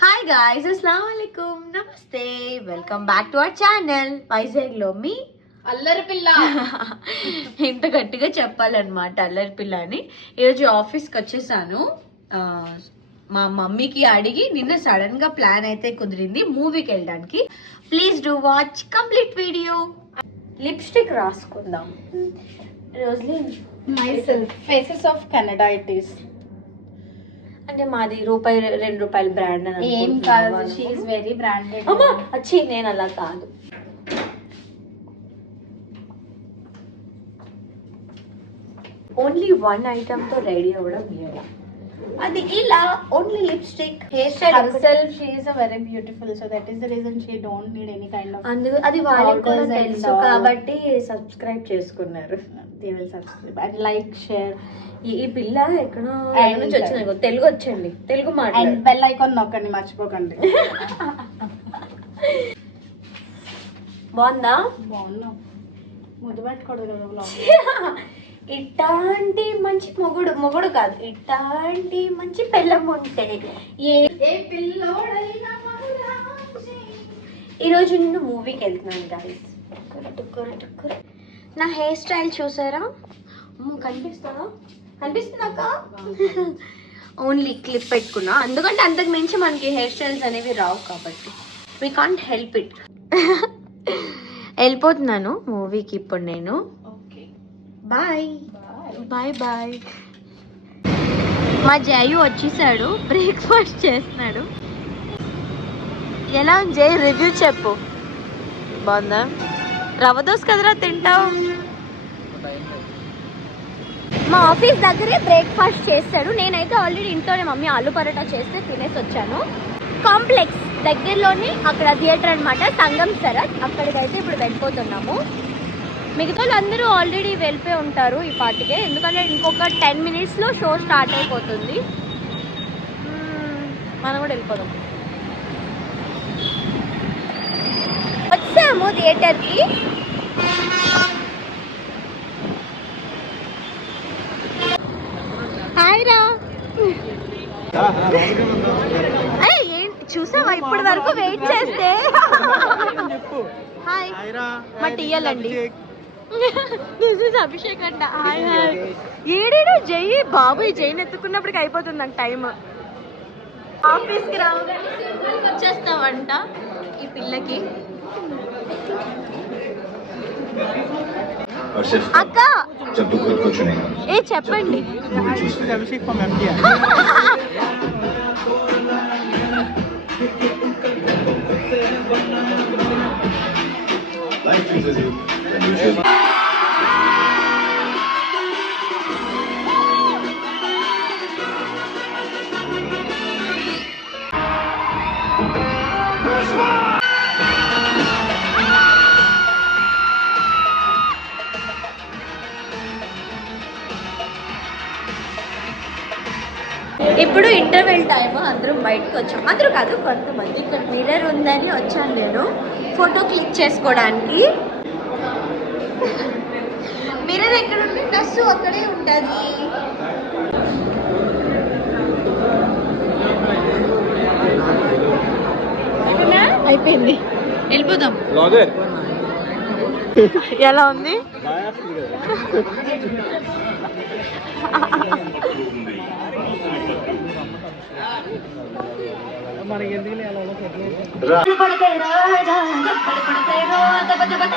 Hi guys అస్సలం వాలేకుమ్ నమస్తే welcome back to our channel వైజాగ్లో మీ అల్లరి పిల్ల. ఇంత గట్టిగా చెప్పాలన్నమాట అల్లరి పిల్ల అని ఈరోజు ఆఫీస్కి వచ్చేసాను. మా మమ్మీకి అడిగి నిన్న సడన్గా ప్లాన్ అయితే కుదిరింది మూవీకి వెళ్ళడానికి. Please do watch complete video lipstick రాసుకుందాం. రోజులు myself faces of Canada it is అంటే మాది రూపాయి రెండు రూపాయల బ్రాండ్ అని ఏం కాదు? షీఈ్ వెరీ బ్రాండెడ్ అమ్మా వచ్చి నేను అలా కాదు. ఓన్లీ వన్ ఐటమ్తో రెడీ అవ్వడం లేదా. అది ఇలా only lipstick hair style beautiful so that is the reason she don't need any kind of అందు అది వాళ్ళకి కూడా తెలుసు కాబట్టి సబ్స్క్రైబ్ చేసుకున్నారు. They will subscribe and like share ఈ పిల్ల ఎక్కడో నుంచి వచ్చింది తెలుగు వచ్చండి తెలుగు మాట బెల్ నొక్కండి మర్చిపోకండి. బాగుందా? బాగున్నా. ముద్దు పెట్టుకోడు ఇట్లాంటి మంచి మొగుడు మొగుడు కాదు. ఇట్లాంటి మంచి పెళ్ళం ఉంటే ఏ. ఈరోజు నేను మూవీకి వెళ్తున్నాను గాయస్ నా హెయిర్ స్టైల్ చూసారా? కనిపిస్తుందా? కనిపిస్తుందాక ఓన్లీ క్లిప్ పెట్టుకున్నా. ఎందుకంటే అంతకు మించి మనకి హెయిర్ స్టైల్స్ అనేవి రావు కాబట్టి. వీ కాంట్ హెల్ప్ ఇట్ వెళ్ళిపోతున్నాను మూవీకి ఇప్పుడు నేను. బాయ్. బాయ్ బాయ్ మా జయు వచ్చేసాడు. బ్రేక్ఫాస్ట్ చేస్తున్నాడు. ఎలా ఉంది జై రివ్యూ చెప్పు. బాగుందా? రవ్వ దోశ కదరా తింటావు? మా ఆఫీస్ దగ్గరే బ్రేక్ఫాస్ట్ చేస్తాడు. నేనైతే ఆల్రెడీ ఇంట్లోనే మమ్మీ ఆలు పరోటా చేస్తే తినేసి వచ్చాను. కాంప్లెక్స్ దగ్గరలోని అక్కడ థియేటర్ అన్నమాట. సంగం సరత్. అక్కడికైతే ఇప్పుడు వెళ్ళిపోతున్నాము. మిగతా అందరూ ఆల్రెడీ వెళ్ళిపోయి ఉంటారు ఈ పాటికే. ఎందుకంటే ఇంకొక టెన్ మినిట్స్లో షో స్టార్ట్ అయిపోతుంది. మనం కూడా వెళ్ళిపోదాం. వచ్చాము థియేటర్కి. హాయ్ రా. చూసావా? ఇప్పటి వరకు వెయిట్ చేస్తే. హాయ్. మా టీయలండి అభిషేక్ అంట హాయ్ హాయ్ జై బాబు ఈ జైన్ ఎత్తుకున్నప్పటికి అయిపోతుంది అయిపోతుందంట టైం ఆఫీస్కి రావడం వచ్చేస్తావంట ఈ పిల్లకి. అక్క! ఏ చెప్పండి. Life. ఇప్పుడు ఇంటర్వెల్ టైం అందరూ బయటకు వచ్చాం. అందరూ కాదు కొంతమంది ఇక్కడ మిర్రర్ ఉందని వచ్చాను నేను. ఫోటో క్లిక్ చేసుకోవడానికి. మిర్రర్ ఎక్కడ ఉంటే డ్రెస్ అక్కడే ఉంటుంది. అయిపోయింది? వెళ్ళిపోదాం. ఎలా ఉంది?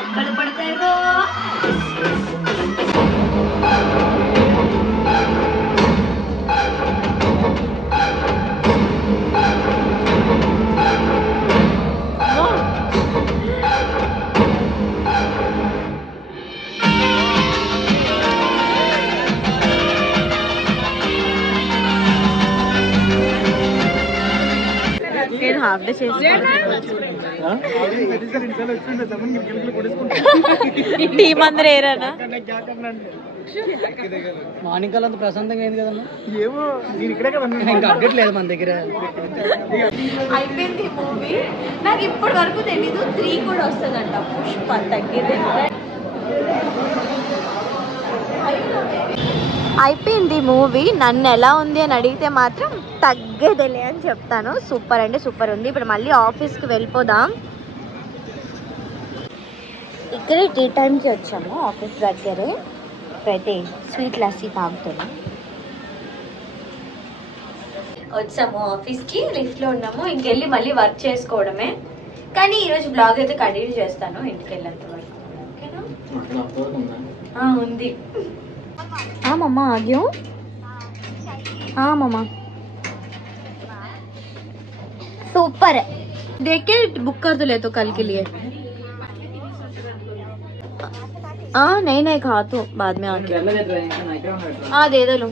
నేను హాఫ్ డే చేసి టీం అందరు ఏరానా? మార్నింగ్ కల్లా అంత ప్రశాంతంగా అయింది కదన్నా ఏమో నేను ఇక్కడే కదా ఇంకా అప్డేట్ లేదు మన దగ్గర. అయిపోయింది మూవీ నాకు ఇప్పటి వరకు తెలీదు త్రీ కూడా వస్తుందంట. పుష్ప తగ్గితే అయిపోయింది మూవీ. నన్ను ఎలా ఉంది అని అడిగితే మాత్రం తగ్గేదిలే అని చెప్తాను. సూపర్ అంటే సూపర్ ఉంది. ఇప్పుడు మళ్ళీ ఆఫీస్కి వెళ్ళిపోదాం. ఇక్కడే టీ టైంకి వచ్చాము ఆఫీస్ దగ్గరే. ఇప్పుడైతే స్వీట్ లస్సీ తాగుతున్నాం. వచ్చాము ఆఫీస్కి లిఫ్ట్లో ఉన్నాము. ఇంకెళ్ళి మళ్ళీ వర్క్ చేసుకోవడమే. కానీ ఈరోజు బ్లాగ్ అయితే కంటిన్యూ చేస్తాను ఇంటికి వెళ్ళేంత వరకు ఉంది. हाँ मम्मा आ गया हूँ हाँ मम्मा सुपर देख के बुक कर दो ले तो कल के लिए हाँ नहीं नहीं खा तो बाद में आके हाँ दे दो लो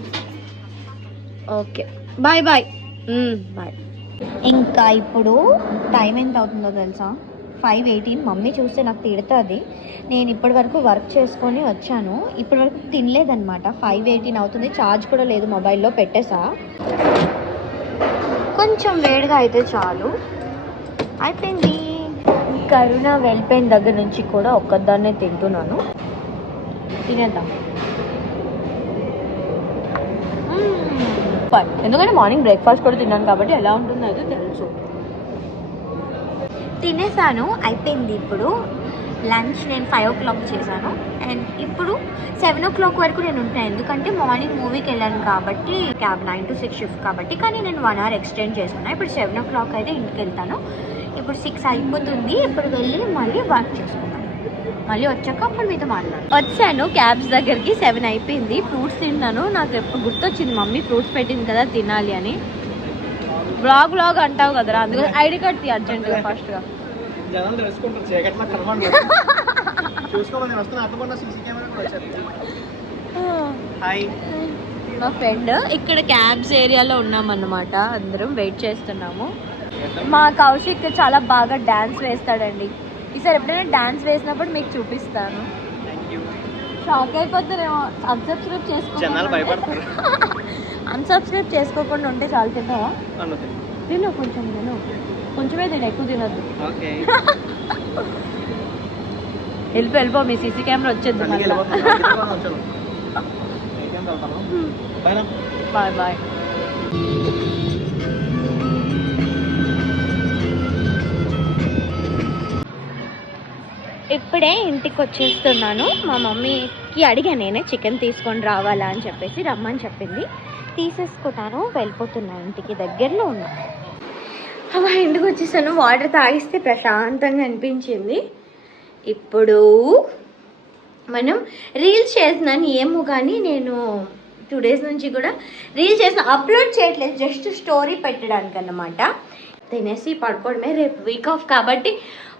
ఓకే బాయ్ బాయ్ బాయ్ ఇంకా ఇప్పుడు టైం ఎంత అవుతుందో తెలుసా ఫైవ్ ఎయిటీన్ మమ్మీ చూస్తే నాకు తిడుతుంది. నేను ఇప్పటి వరకు వర్క్ చేసుకొని వచ్చాను. ఇప్పటి వరకు తినలేదనమాట ఫైవ్ ఎయిటీన్ అవుతుంది. ఛార్జ్ కూడా లేదు మొబైల్లో పెట్టేసా. కొంచెం వేడిగా అయితే చాలు. అయిపోయింది. కరోనా వెళ్ళిపోయిన దగ్గర నుంచి కూడా ఒక్కదాన్నే తింటున్నాను. తినేద్దాం. ఎందుకంటే మార్నింగ్ బ్రేక్ఫాస్ట్ కూడా తిన్నాను కాబట్టి ఎలా ఉంటుందో అయితే తెలుసు. తినేసాను అయిపోయింది ఇప్పుడు. లంచ్ నేను ఫైవ్ ఓ క్లాక్ చేశాను. అండ్ ఇప్పుడు సెవెన్ ఓ క్లాక్ వరకు నేను ఉంటాను ఎందుకంటే మార్నింగ్ మూవీకి వెళ్ళాను కాబట్టి cab nine to six shift కాబట్టి కానీ నేను వన్ అవర్ ఎక్స్టెండ్ చేసుకున్నాను ఇప్పుడు సెవెన్ ఓ క్లాక్ అయితే ఇంటికి వెళ్తాను. ఇప్పుడు సిక్స్ అయిపోతుంది ఇప్పుడు వెళ్ళి మళ్ళీ వర్క్ చేసుకున్నాను మళ్ళీ వచ్చాక అప్పుడు మీతో మాట్లాడు వచ్చాను క్యాబ్స్ దగ్గరికి. సెవెన్ అయిపోయింది. ఫ్రూట్స్ తిన్నాను. నాకు ఎప్పుడు గుర్తొచ్చింది మమ్మీ ఫ్రూట్స్ పెట్టింది కదా తినాలి అని. బ్లాగ్ బ్లాగ్ అంటావు కదరా అందుకని ఐడి కార్డ్ తీ అర్జెంటుగా ఫస్ట్గా. జనాలు తెలుసుకుంటారు చీకట్లో నేను వస్తున్నా సీసీ కెమెరా కూడా వచ్చారు హాయ్. మా ఫ్రెండ్ ఇక్కడ క్యాబ్స్ ఏరియాలో ఉన్నామన్నమాట అందరం వెయిట్ చేస్తున్నాము. మా కౌశిక్ చాలా బాగా డాన్స్ వేస్తాడండి. ఈసారి ఎప్పుడైనా డాన్స్ వేసినప్పుడు మీకు చూపిస్తాను. షాక్ అయిపోతారేమో అన్సబ్స్క్రైబ్ చేసుకో అన్సబ్స్క్రైబ్ చేసుకోకుండా ఉంటే చాలు తింటావా? తిను కొంచెం తిను. కొంచెమే తిను ఎక్కువ తినద్దు. వెళ్ళిపో వెళ్ళిపో మీ సీసీ కెమెరా వచ్చేద్దు బాయ్ బాయ్ ఇప్పుడే ఇంటికి వచ్చేస్తున్నాను మా మమ్మీకి అడిగాను నేనే చికెన్ తీసుకొని రావాలా? అని చెప్పేసి రమ్మని చెప్పింది. తీసేసుకున్నాను వెళ్ళిపోతున్నాను ఇంటికి దగ్గరలో ఉన్నా. అమ్మా ఇంటికి వచ్చేసాను? వాటర్ తాగిస్తే ప్రశాంతంగా అనిపించింది. ఇప్పుడు మనం రీల్స్ చేస్తున్నాను ఏమో కానీ నేను టూ డేస్ నుంచి కూడా రీల్స్ చేసిన అప్లోడ్ చేయట్లేదు జస్ట్ స్టోరీ పెట్టడానికి అన్నమాట తినేసి పడుకోవడమే రేపు వీక్ ఆఫ్ కాబట్టి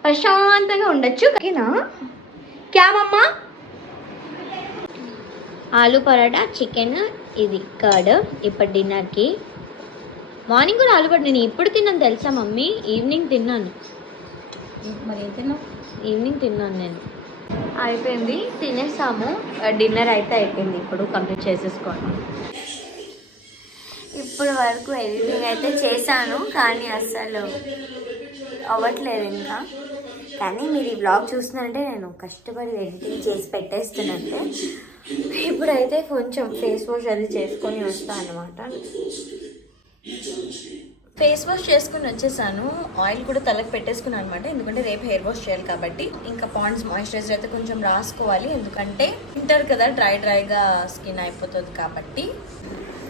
ప్రశాంతంగా ఉండొచ్చు. ఓకేనా? క్యామమ్మా ఆలు పరోటా చికెన్ ఇది కర్డ్ ఇప్పుడు డిన్నర్కి మార్నింగ్ కూడా ఆలు పరోటా నేను ఇప్పుడు తిన్నాను తెలుసా మమ్మీ? ఈవినింగ్ తిన్నాను. మరి ఏం తిన్నావు? ఈవినింగ్ తిన్నాను నేను. అయిపోయింది తినేసాము. డిన్నర్ అయితే అయిపోయింది ఇప్పుడు కంప్లీట్ చేసేసుకోండి. ఇప్పుడు వరకు ఎడిటింగ్ అయితే చేశాను కానీ అస్సలు అవ్వట్లేదు ఇంకా. కానీ మీరు ఈ బ్లాగ్ చూస్తున్నారంటే నేను కష్టపడి ఎడిటింగ్ చేసి పెట్టేస్తున్నట్టే ఇప్పుడైతే కొంచెం ఫేస్ వాష్ అది చేసుకొని వస్తాను అనమాట ఫేస్ వాష్ చేసుకుని వచ్చేసాను. ఆయిల్ కూడా తలకు పెట్టేసుకున్నాను అనమాట ఎందుకంటే రేపు హెయిర్ వాష్ చేయాలి కాబట్టి. ఇంకా పాండ్స్ మాయిశ్చరైజర్ అయితే కొంచెం రాసుకోవాలి. ఎందుకంటే వింటర్ కదా డ్రై డ్రైగా స్కిన్ అయిపోతుంది కాబట్టి.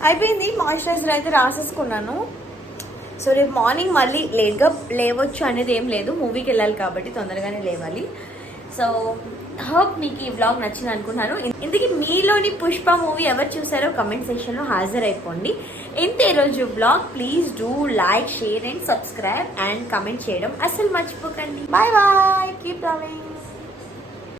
అయిపోయింది. మాయిశ్చరైజర్ అయితే రాసేసుకున్నాను. సో రేపు మార్నింగ్ మళ్ళీ లేట్గా లేవచ్చు అనేది ఏం లేదు. మూవీకి వెళ్ళాలి కాబట్టి తొందరగానే లేవాలి. సో హోప్ మీకు ఈ వ్లాగ్ నచ్చింది అనుకున్నాను ఇందుకే మీలోని పుష్ప మూవీ ఎవరు చూసారో కమెంట్ సెక్షన్లో హాజరైపోండి. ఇంత ఈరోజు blog please do like share and subscribe and comment చేయడం అసలు మర్చిపోకండి. Bye bye keep loving